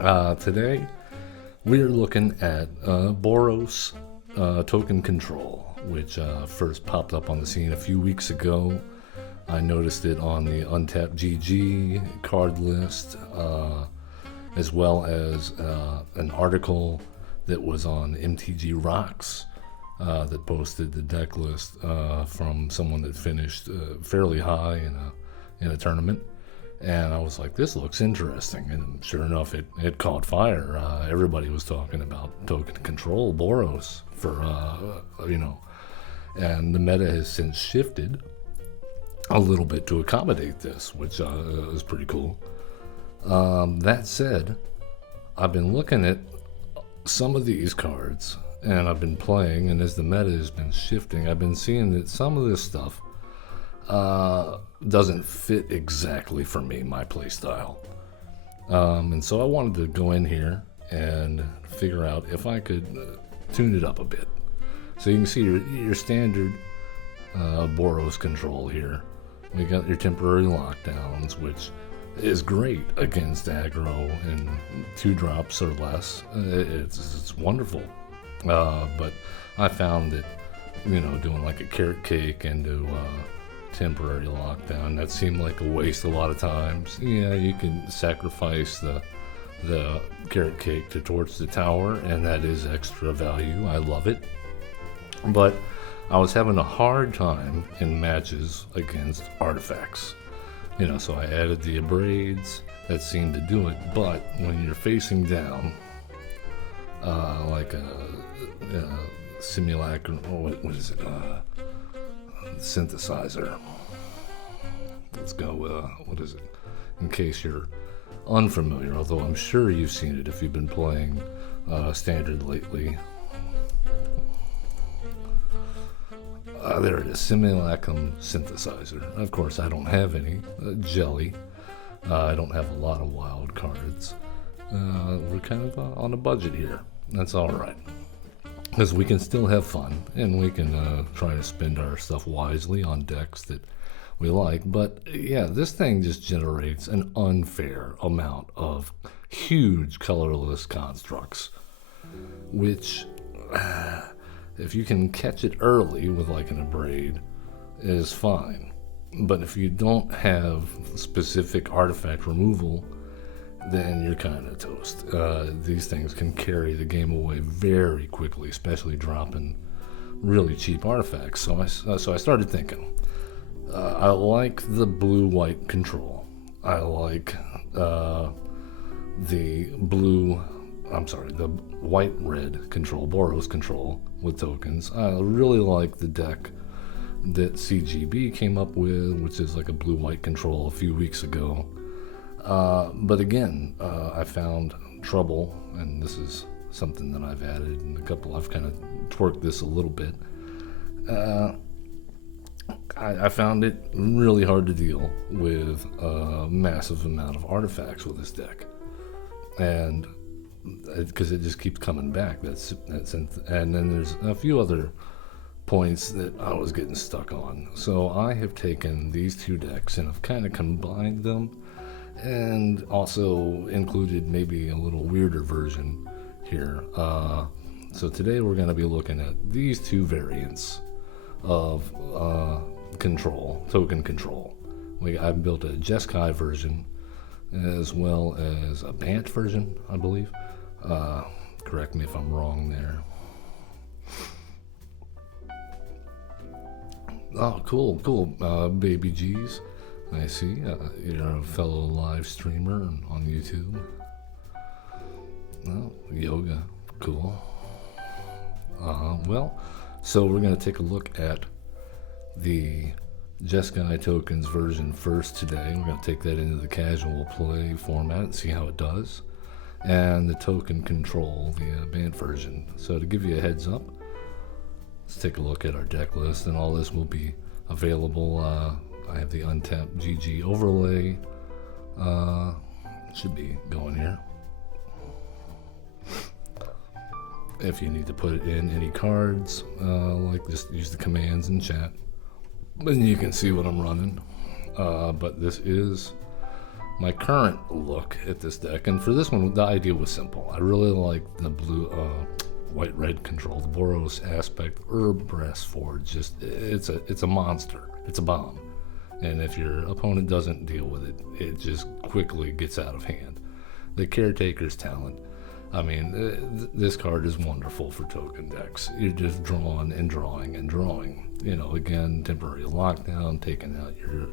Today we are looking at Bloomburrow Token Control, which first popped up on the scene a few weeks ago. I noticed it on the MtG card list, as well as an article that was on MtG Rocks that posted the deck list from someone that finished fairly high in a tournament. And I was like, this looks interesting. And sure enough, it caught fire. Everybody was talking about token control, Bloomburrow, and the meta has since shifted a little bit to accommodate this, which is pretty cool. That said, I've been looking at some of these cards, and I've been playing, and as the meta has been shifting, I've been seeing that some of this stuff doesn't fit exactly for me, my play style. And so I wanted to go in here and figure out if I could tune it up a bit. So you can see your standard Bloomburrow control here. We got your temporary lockdowns, which is great against aggro and 2 drops or less. It's wonderful. But I found that, doing like a carrot cake into temporary lockdown, that seemed like a waste a lot of times. Yeah, you can sacrifice the carrot cake to torch the tower, and that is extra value. I love it. But I was having a hard time in matches against artifacts. So I added the abrades. That seemed to do it. But when you're facing down, like a simulacrum, what is it? Synthesizer. Let's go with what is it? In case you're unfamiliar, although I'm sure you've seen it if you've been playing standard lately. There it is, simulacrum synthesizer. Of course, I don't have any jelly. I don't have a lot of wild cards. We're kind of on a budget here. That's all right, because we can still have fun, and we can try to spend our stuff wisely on decks that we like. But yeah, this thing just generates an unfair amount of huge colorless constructs, which if you can catch it early with like an abrade is fine. But if you don't have specific artifact removal, then you're kind of toast. These things can carry the game away very quickly, especially dropping really cheap artifacts. So I started thinking, I like the blue-white control. I like the white-red control, Bloomburrow control with tokens. I really like the deck that CGB came up with, which is like a blue-white control a few weeks ago. But again, I found trouble, and this is something that I've added in I've kind of twerked this a little bit. I found it really hard to deal with a massive amount of artifacts with this deck. And because it just keeps coming back, and then there's a few other points that I was getting stuck on. So I have taken these 2 decks and have kind of combined them, and also included maybe a little weirder version here. So today we're going to be looking at these 2 variants of token control. I've built a Jeskai version as well as a Bant version, I believe. Correct me if I'm wrong there. Oh, cool. Baby G's. I see. You're a fellow live streamer on YouTube. Oh, yoga. Cool. So we're going to take a look at the Jeskai Tokens version first today. We're going to take that into the casual play format and see how it does. And the token control, the Bant version. So to give you a heads up, let's take a look at our deck list, and all this will be available. I have the untapped GG overlay. Should be going here. If you need to put it in any cards, just use the commands in chat. And you can see what I'm running. But this is my current look at this deck, and for this one, the idea was simple. I really like the blue, white-red control, the Boros aspect, Herb Brass Forge. It's a monster. It's a bomb. And if your opponent doesn't deal with it, it just quickly gets out of hand. The Caretaker's Talent. I mean, this card is wonderful for token decks. You're just drawing and drawing and drawing. You know, again, temporary lockdown, taking out your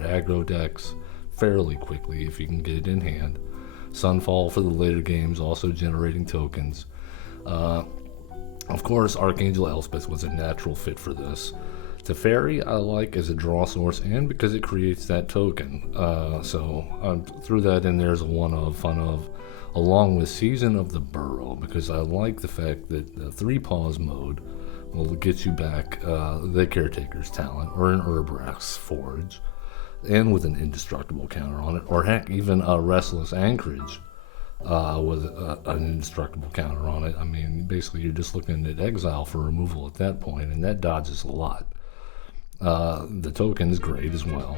aggro decks fairly quickly if you can get it in hand. Sunfall for the later games, also generating tokens. Of course, Archangel Elspeth was a natural fit for this. Teferi I like as a draw source and because it creates that token. So I threw that in there as a one-of, fun-of, along with Season of the Burrow, because I like the fact that the 3-pause mode will get you back the Caretaker's Talent or an Herbrax Forge, and with an indestructible counter on it, or heck, even a Restless Anchorage with an indestructible counter on it. I mean, basically you're just looking at exile for removal at that point, and that dodges a lot. The token is great as well.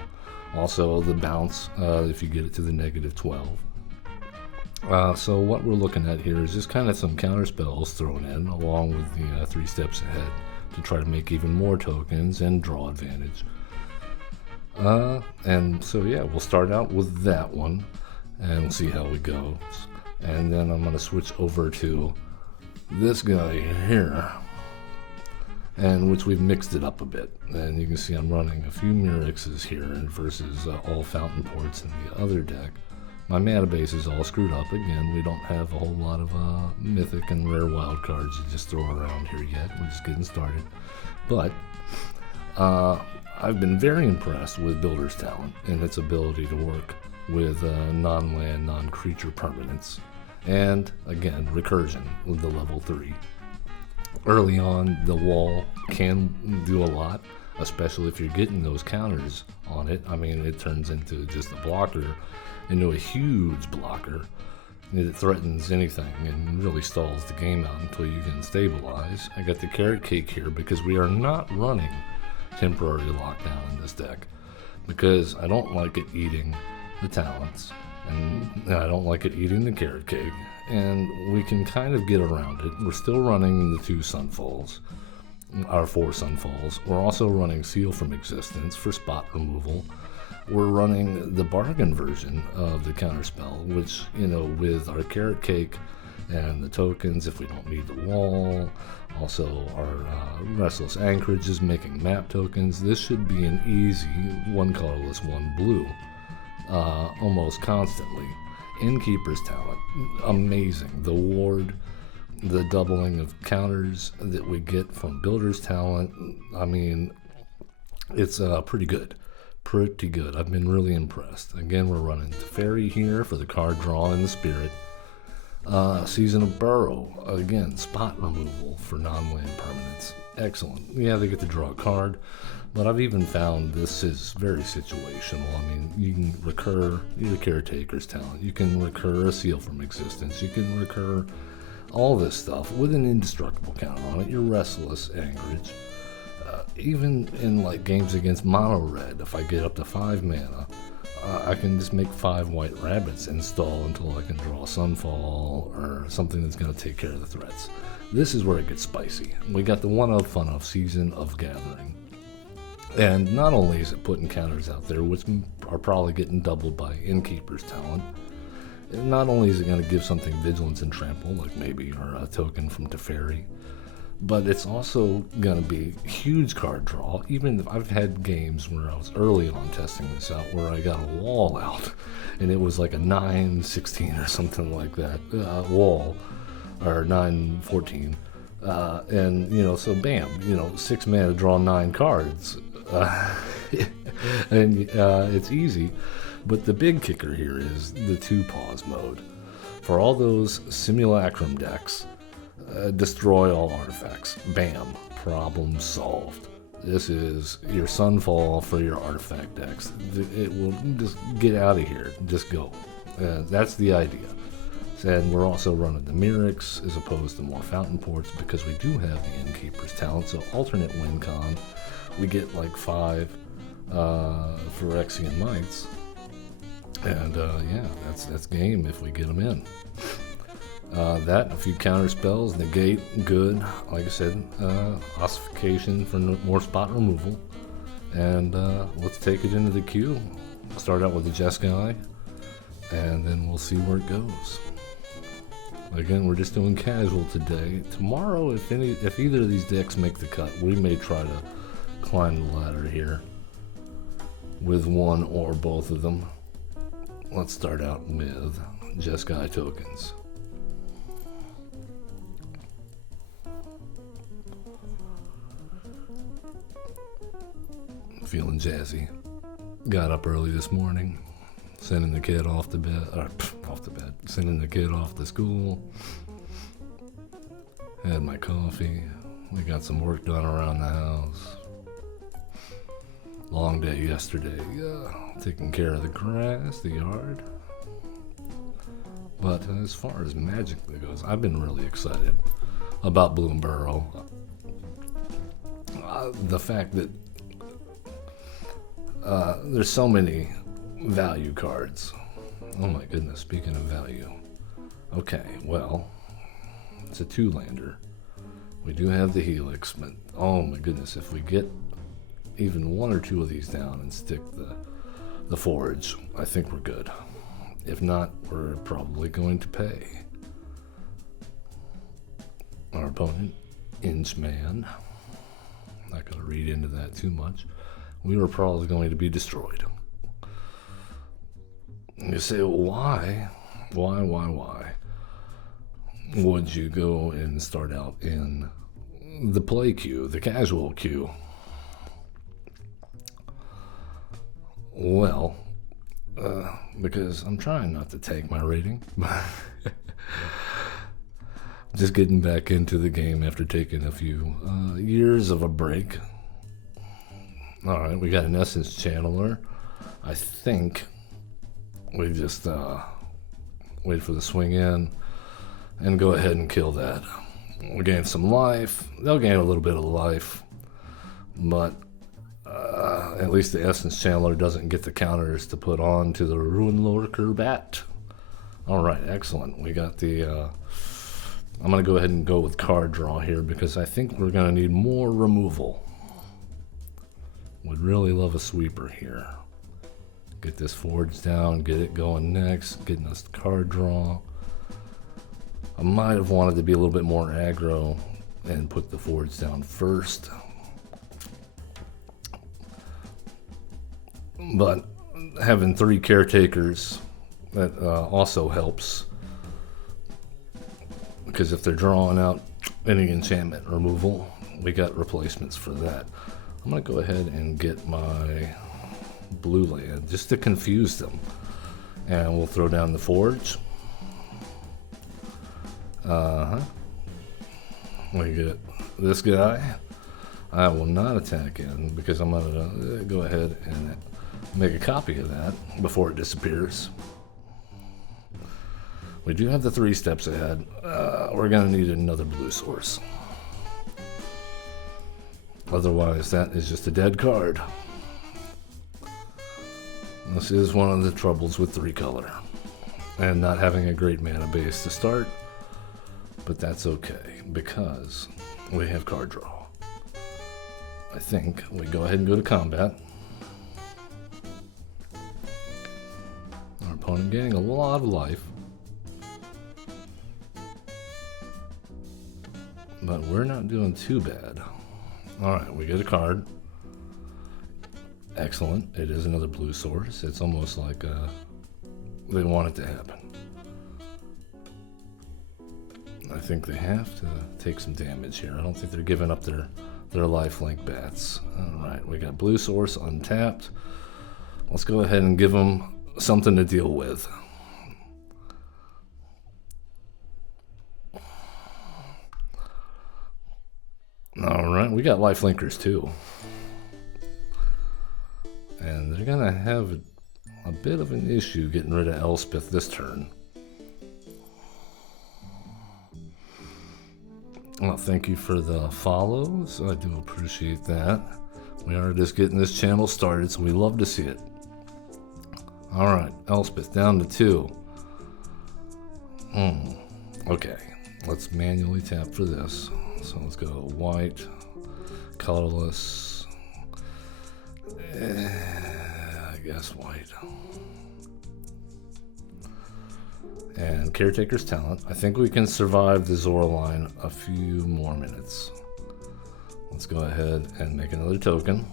Also, the bounce, if you get it to the -12. So what we're looking at here is just kind of some counter spells thrown in, along with the 3 steps ahead, to try to make even more tokens and draw advantage. And so yeah, we'll start out with that one, and we'll see how it goes. And then I'm going to switch over to this guy here, and which we've mixed it up a bit. And you can see I'm running a few Myrixes here versus all Fountain Ports in the other deck. My mana base is all screwed up. Again, we don't have a whole lot of mythic and rare wild cards to just throw around here yet. We're just getting started. But I've been very impressed with Builder's Talent and its ability to work with non-land, non-creature permanents. And again, recursion with the level 3. Early on, the wall can do a lot, especially if you're getting those counters on it. I mean, it turns into just a blocker, into a huge blocker. It threatens anything and really stalls the game out until you can stabilize. I got the Carrot Cake here because we are not running temporary lockdown in this deck, because I don't like it eating the talents, and I don't like it eating the Carrot Cake, and we can kind of get around it. We're still running the 2 Sunfalls, our 4 Sunfalls. We're also running Seal from Existence for spot removal. We're running the bargain version of the counterspell, which, you know, with our Carrot Cake and the tokens, if we don't need the wall, also our Restless Anchorage is making map tokens. This should be an easy 1 colorless, 1 blue, almost constantly. Innkeeper's Talent, amazing. The ward, the doubling of counters that we get from Builder's Talent, I mean, it's pretty good. Pretty good. I've been really impressed. Again, we're running Teferi here for the card draw and the spirit. Season of Burrow, again, spot removal for non-land permanents. Excellent. Yeah, they get to draw a card, but I've even found this is very situational. I mean, you can recur the Caretaker's Talent. You can recur a Seal from Existence. You can recur all this stuff with an indestructible counter on it. Your Restless Anchorage. Even in like games against mono red, if I get up to 5 mana, I can just make 5 white rabbits install until I can draw a Sunfall or something that's going to take care of the threats. This is where it gets spicy. We got the one-of fun-of Season of Gathering. And not only is it putting counters out there, which are probably getting doubled by Innkeeper's Talent, not only is it going to give something Vigilance and Trample, like maybe or a token from Teferi, but it's also going to be huge card draw. Even if I've had games where I was early on testing this out where I got a wall out and it was like a 9-16 or something like that wall, or 9-14, and you know, so bam, you know, 6 mana to draw 9 cards, and it's easy. But the big kicker here is the 2-pause mode for all those Simulacrum decks. Destroy all artifacts. Bam. Problem solved. This is your Sunfall for your artifact decks. It will just get out of here. Just go. That's the idea. And we're also running the Myrix as opposed to more Fountain Ports because we do have the Innkeeper's Talent. So alternate win con. We get like 5 Phyrexian Mites. And yeah, that's game if we get them in. That, a few counter spells, negate, good. Like I said, ossification for more spot removal. And let's take it into the queue. Start out with the Jeskai, and then we'll see where it goes. Again, we're just doing casual today. Tomorrow, if either of these decks make the cut, we may try to climb the ladder here with one or both of them. Let's start out with Jeskai tokens. Feeling jazzy. Got up early this morning, sending the kid off to bed, sending the kid off to school. Had my coffee. We got some work done around the house. Long day yesterday, taking care of the grass, the yard. But as far as Magic goes, I've been really excited about Bloomburrow. The fact that there's so many value cards. Oh my goodness, speaking of value. Okay, well, it's a 2-lander. We do have the Helix, but oh my goodness, if we get even 1 or 2 of these down and stick the Forge, I think we're good. If not, we're probably going to pay. Our opponent, Inchman. Not going to read into that too much. We were probably going to be destroyed. You say, well, why? Why would you go and start out in the play queue, the casual queue? Well, because I'm trying not to tank my rating. Just getting back into the game after taking a few years of a break. Alright, we got an Essence Channeler. I think we just wait for the swing in and go ahead and kill that. We gain some life. They'll gain a little bit of life, but at least the Essence Channeler doesn't get the counters to put on to the Ruin Lurker Bat. Alright, excellent. We got the... I'm going to go ahead and go with card draw here because I think we're going to need more removal. Would really love a sweeper here. Get this Forge down, get it going next, getting us the card draw. I might have wanted to be a little bit more aggro and put the Forge down first. But having 3 caretakers, that also helps. Because if they're drawing out any enchantment removal, we got replacements for that. I'm going to go ahead and get my blue land just to confuse them. And we'll throw down the Forge. We get this guy. I will not attack in because I'm going to go ahead and make a copy of that before it disappears. We do have the 3 steps ahead. We're going to need another blue source. Otherwise, that is just a dead card. This is one of the troubles with 3-color. And not having a great mana base to start. But that's okay, because we have card draw. I think we go ahead and go to combat. Our opponent gaining a lot of life. But we're not doing too bad. Alright, we get a card. Excellent. It is another blue source. It's almost like they want it to happen. I think they have to take some damage here. I don't think they're giving up their lifelink bats. Alright, we got blue source untapped. Let's go ahead and give them something to deal with. Alright, we got lifelinkers too. And they're going to have a bit of an issue getting rid of Elspeth this turn. Well, thank you for the follows. I do appreciate that. We are just getting this channel started, so we love to see it. Alright, Elspeth down to 2. Okay, let's manually tap for this. So let's go white, colorless, I guess white. And Caretaker's Talent. I think we can survive the Zora line a few more minutes. Let's go ahead and make another token.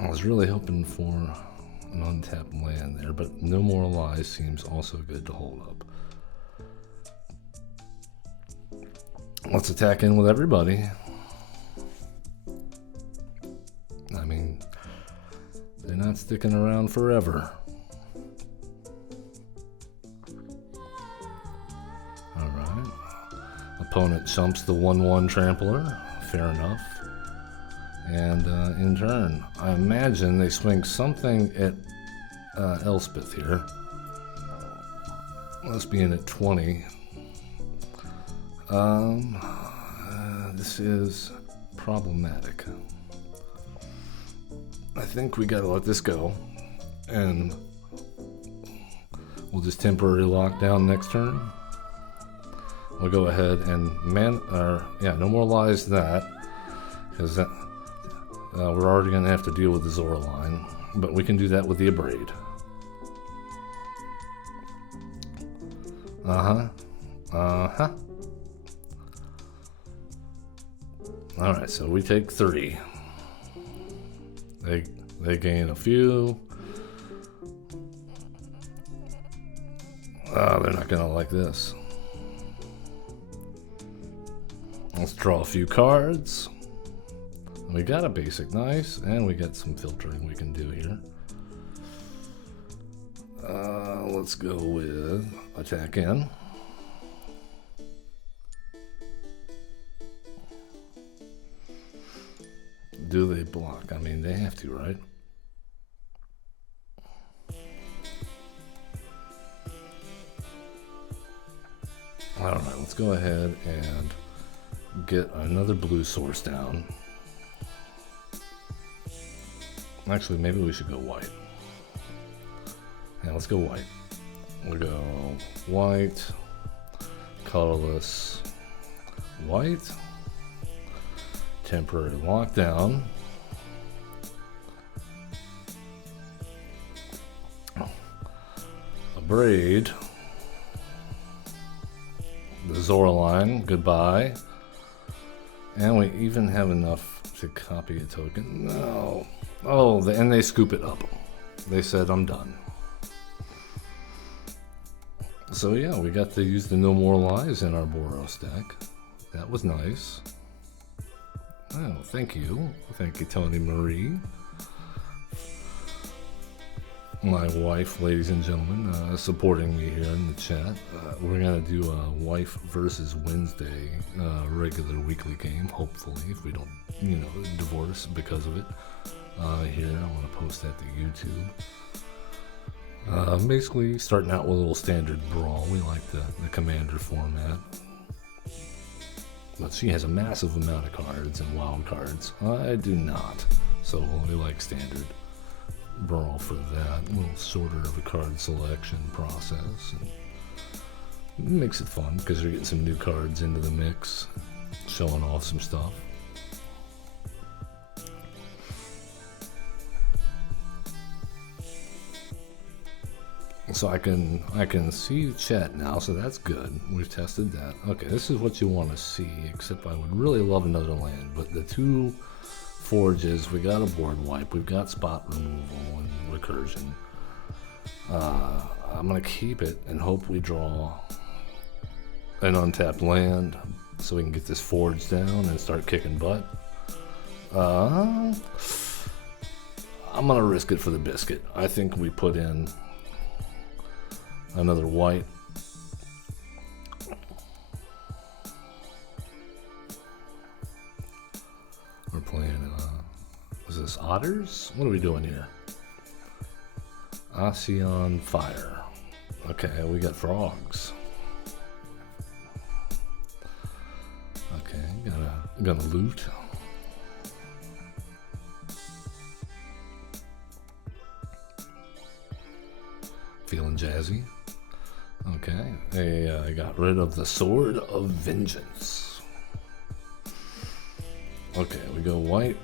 I was really hoping for an untapped land there, but No More Lies seems also good to hold up. Let's attack in with everybody. I mean, they're not sticking around forever. Alright. Opponent jumps the 1/1 trampler. Fair enough. And in turn, I imagine they swing something at Elspeth here. Let's be in at 20. This is problematic. I think we gotta let this go, and we'll just temporarily lock down next turn. We'll go ahead and No More Lies that, because that we're already gonna have to deal with the Zora line, but we can do that with the Abrade. Alright, so we take 3. They gain a few. They're not gonna like this. Let's draw a few cards. We got a basic, nice, and we got some filtering we can do here. Let's go with attack in. Do they block? I mean, they have to, right? Alright, let's go ahead and get another blue source down. Actually, maybe we should go white. Yeah, let's go white. We'll go white, colorless, white, temporary lockdown. Abrade. The Zora line, goodbye. And we even have enough to copy a token. No. Oh, and they scoop it up. They said, I'm done. So yeah, we got to use the No More Lies in our Bloomburrow stack. That was nice. Oh, thank you. Thank you, Tony Marie. My wife, ladies and gentlemen, supporting me here in the chat. We're going to do a wife versus Wednesday regular weekly game, hopefully, if we don't, divorce because of it. Here, I want to post that to YouTube. Basically, starting out with a little standard brawl. We like the commander format. But she has a massive amount of cards and wild cards. I do not. So we like standard brawl for that. A little shorter of a card selection process. And it makes it fun because you're getting some new cards into the mix, showing off some stuff. So I can see chat now, so that's good. We've tested that. Okay, this is what you want to see, except I would really love another land. But the 2 forges, we got a board wipe, we've got spot removal and recursion. I'm going to keep it and hope we draw an untapped land so we can get this forge down and start kicking butt. I'm going to risk it for the biscuit. I think we put in another white. We're playing, is this otters? What are we doing here? Ocean Fire. Okay, we got frogs. Okay, gonna loot. Feeling jazzy. Okay, I got rid of the Sword of Vengeance. Okay, we go white.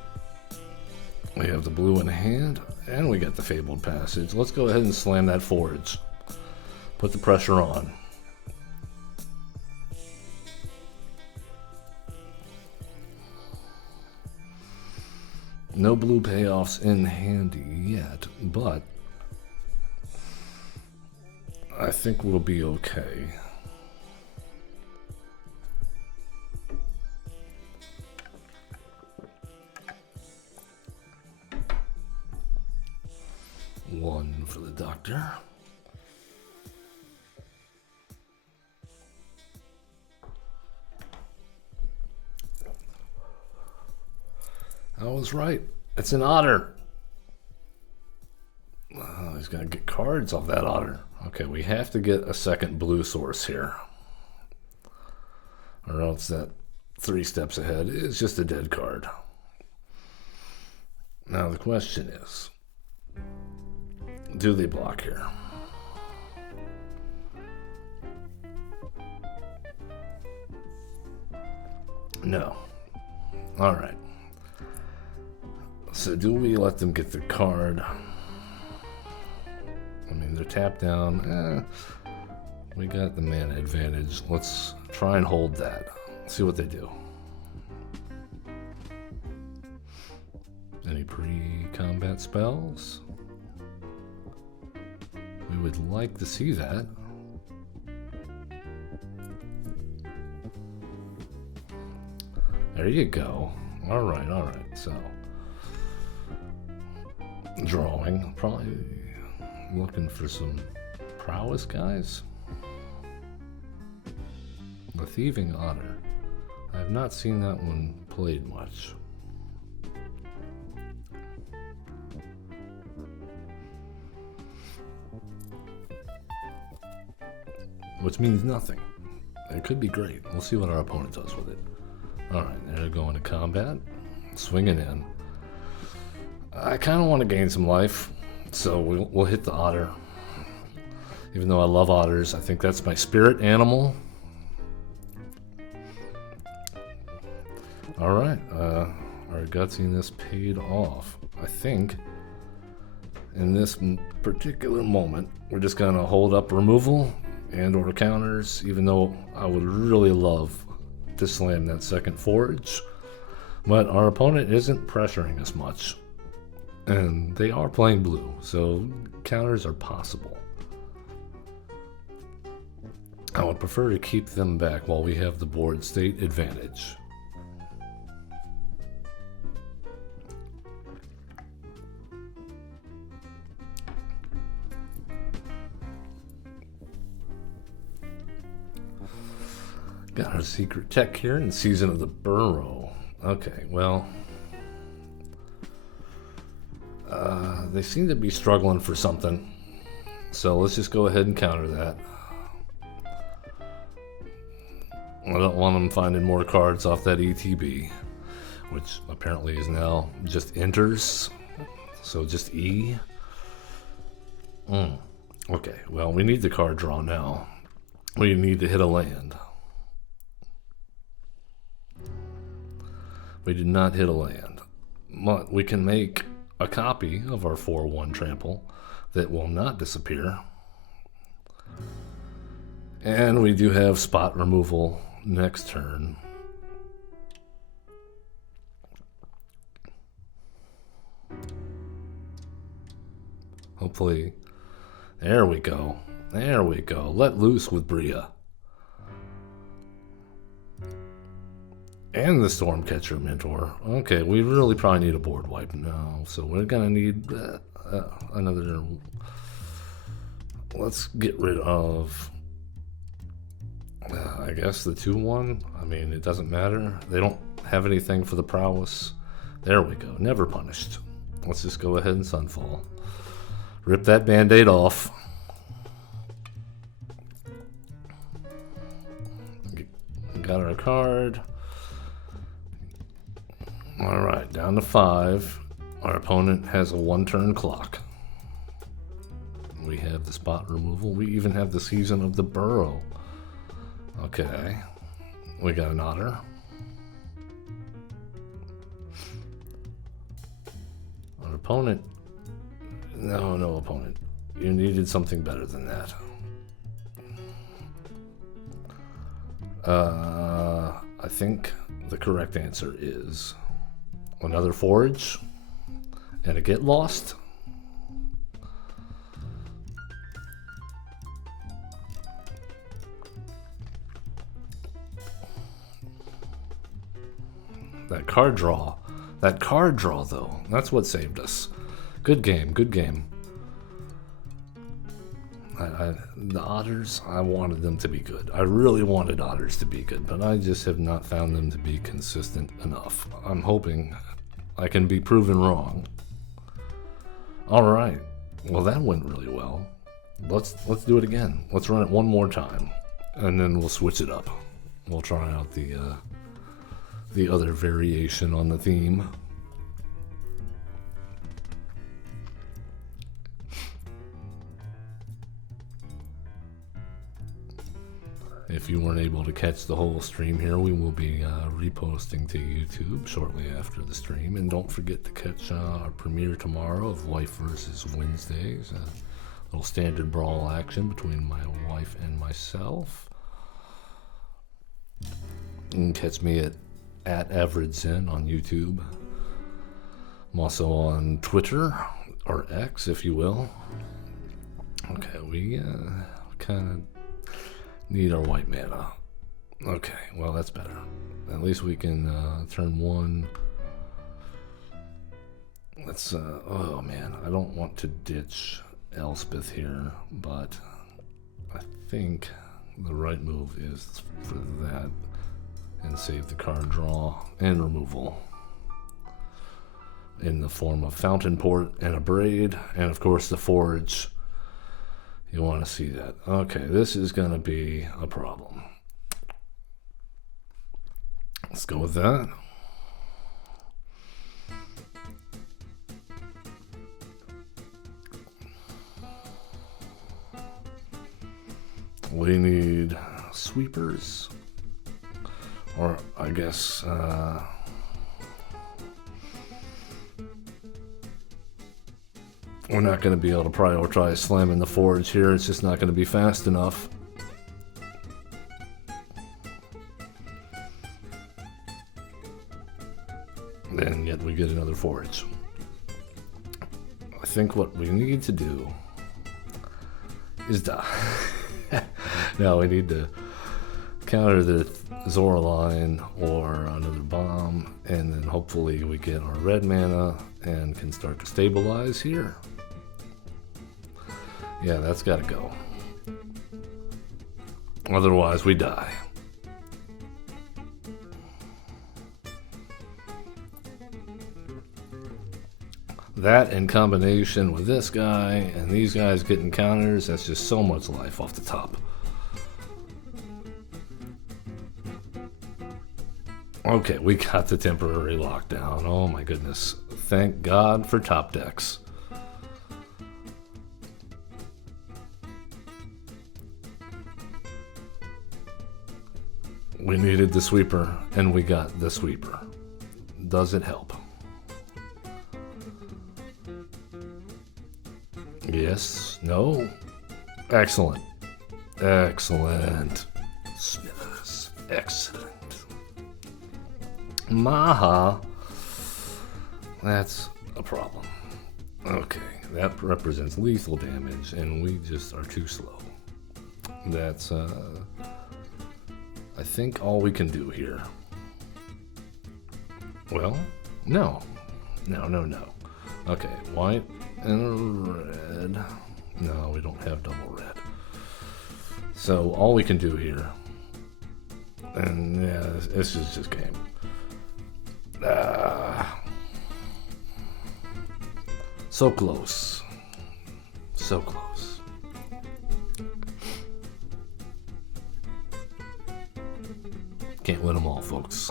We have the blue in hand, and we got the Fabled Passage. Let's go ahead and slam that forge. Put the pressure on. No blue payoffs in handy yet, but I think we'll be okay. One for the doctor. I was right. It's an otter. Oh, he's going to get cards off that otter. Okay, we have to get a second blue source here. Or else that 3 steps ahead is just a dead card. Now the question is, do they block here? No. All right. So do we let them get the card? I mean, they're tapped down. We got the mana advantage. Let's try and hold that. See what they do. Any pre-combat spells? We would like to see that. There you go. All right. So, drawing. Probably looking for some prowess, guys. The Thieving Otter. I have not seen that one played much. Which means nothing. It could be great. We'll see what our opponent does with it. Alright, they're going to combat. Swinging in. I kind of want to gain some life, so we'll hit the otter. Even though I love otters, I think that's my spirit animal. Alright, our gutsiness paid off. I think in this particular moment, we're just going to hold up removal and or counters, even though I would really love to slam that second forge. But our opponent isn't pressuring us much. And they are playing blue, so counters are possible. I would prefer to keep them back while we have the board state advantage. Got our secret tech here in Season of the Burrow. Okay, well, they seem to be struggling for something, so let's just go ahead and counter that. I don't want them finding more cards off that ETB, which apparently is now just enters, so just E. Okay, well, we need the card draw now. We need to hit a land. We did not hit a land, but we can make a copy of our 4/1 trample that will not disappear. And we do have spot removal next turn. Hopefully, there we go. There we go. Let loose with Bria. And the Stormcatcher Mentor. Okay, we really probably need a board wipe now. So we're gonna need another. Let's get rid of, I guess, the 2/1. I mean, it doesn't matter. They don't have anything for the prowess. There we go. Never punished. Let's just go ahead and Sunfall. Rip that band-aid off. Got our card. Alright, down to 5. Our opponent has a 1-turn clock. We have the spot removal. We even have the season of the burrow. Okay. We got an otter. Our opponent. No opponent. You needed something better than that. I think the correct answer is another forage and a get lost. That card draw though, that's what saved us. Good game, good game. The otters, I wanted them to be good. I really wanted otters to be good, but I just have not found them to be consistent enough. I'm hoping I can be proven wrong. All right, well that went really well. Let's do it again. Let's run it one more time, and then we'll switch it up. We'll try out the other variation on the theme. If you weren't able to catch the whole stream here, we will be reposting to YouTube shortly after the stream. And don't forget to catch our premiere tomorrow of Wife versus Wednesdays. A little standard brawl action between my wife and myself. You can catch me at Average Zen on YouTube. I'm also on Twitter, or X if you will. Okay, we kind of need our white mana. Okay, well that's better. At least we can turn one. Let's, oh man, I don't want to ditch Elspeth here, but I think the right move is for that and save the card draw and removal in the form of Fountain Port and a Braid, and of course the Forge. You want to see that. Okay, this is going to be a problem. Let's go with that. We need sweepers. Or, I guess, we're not going to be able to prioritize slamming the Forge here. It's just not going to be fast enough. And yet we get another Forge. I think what we need to do is die. Now we need to counter the Zoraline or another bomb, and then hopefully we get our red mana and can start to stabilize here. Yeah, that's got to go. Otherwise, we die. That in combination with this guy and these guys getting counters, that's just so much life off the top. Okay, we got the temporary lockdown. Oh my goodness. Thank God for top decks. We needed the sweeper, and we got the sweeper. Does it help? Yes. No. Excellent. Excellent. Smithers. Excellent. Maha. That's a problem. Okay, that represents lethal damage, and we just are too slow. That's, I think all we can do here. Well, no. No. Okay, white and red. No, we don't have double red. So all we can do here, and yeah, this is just game. So close. So close. Can't win them all, folks.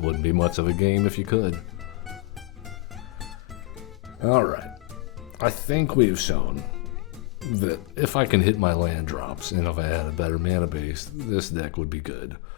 Wouldn't be much of a game if you could. Alright. I think we've shown that if I can hit my land drops and if I had a better mana base, this deck would be good.